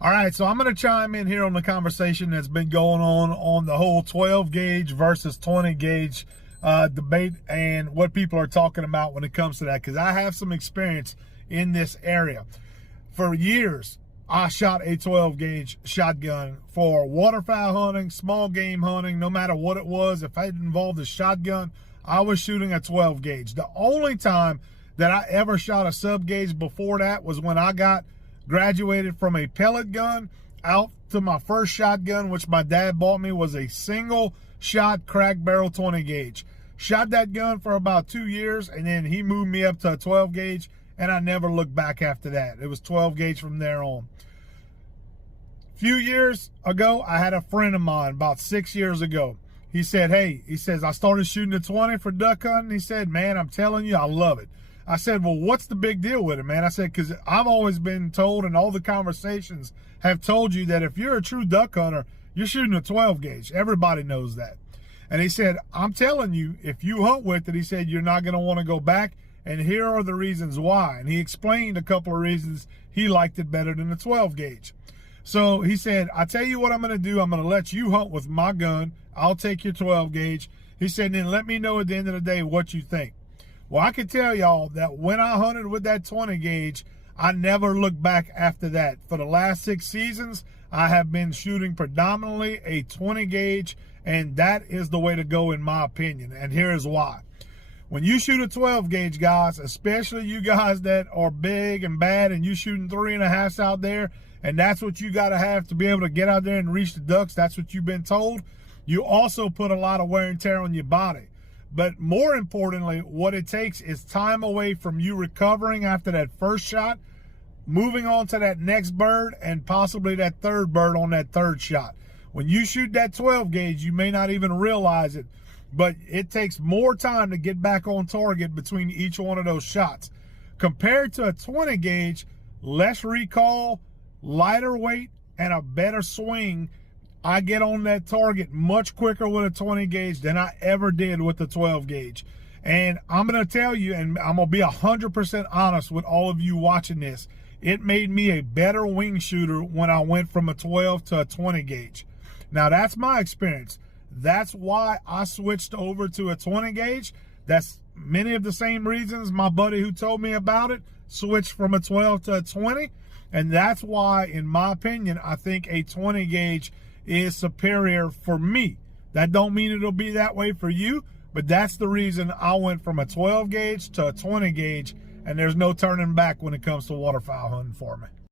All right, so I'm going to chime in here on the conversation that's been going on the whole 12 gauge versus 20 gauge debate and what people are talking about when it comes to that, because I have some experience in this area. For years, I shot a 12 gauge shotgun for waterfowl hunting, small game hunting, no matter what it was. If it involved a shotgun, I was shooting a 12 gauge. The only time that I ever shot a sub gauge before that was when I graduated from a pellet gun out to my first shotgun, which my dad bought me, was a single shot crack barrel 20 gauge. Shot that gun for about 2 years, and then he moved me up to a 12 gauge, and I never looked back after that. It was 12 gauge from there on. A few years ago, I had a friend of mine, about 6 years ago. He said, hey, he says, I started shooting a 20 for duck hunting. He said, man, I'm telling you, I love it. I said, well, what's the big deal with it, man? I said, because I've always been told, and all the conversations have told you, that if you're a true duck hunter, you're shooting a 12 gauge. Everybody knows that. And he said, I'm telling you, if you hunt with it, he said, you're not going to want to go back. And here are the reasons why. And he explained a couple of reasons he liked it better than the 12 gauge. So he said, I tell you what I'm going to do. I'm going to let you hunt with my gun. I'll take your 12 gauge. He said, then let me know at the end of the day what you think. Well, I can tell y'all that when I hunted with that 20 gauge, I never looked back after that. For the last 6 seasons, I have been shooting predominantly a 20 gauge, and that is the way to go in my opinion. And here's why. When you shoot a 12 gauge, guys, especially you guys that are big and bad and you shooting 3.5s out there, and that's what you got to have to be able to get out there and reach the ducks, that's what you've been told, you also put a lot of wear and tear on your body. But more importantly, what it takes is time away from you recovering after that first shot, moving on to that next bird, and possibly that third bird on that third shot. When you shoot that 12 gauge, you may not even realize it, but it takes more time to get back on target between each one of those shots. Compared to a 20 gauge, less recoil, lighter weight, and a better swing. I get on that target much quicker with a 20 gauge than I ever did with the 12 gauge. And I'm going to tell you, and I'm going to be 100% honest with all of you watching this, it made me a better wing shooter when I went from a 12 to a 20 gauge. Now, that's my experience. That's why I switched over to a 20 gauge. That's many of the same reasons my buddy who told me about it switched from a 12 to a 20. And that's why, in my opinion, I think a 20 gauge is superior for me. That don't mean it'll be that way for you, but that's the reason I went from a 12 gauge to a 20 gauge, and there's no turning back when it comes to waterfowl hunting for me.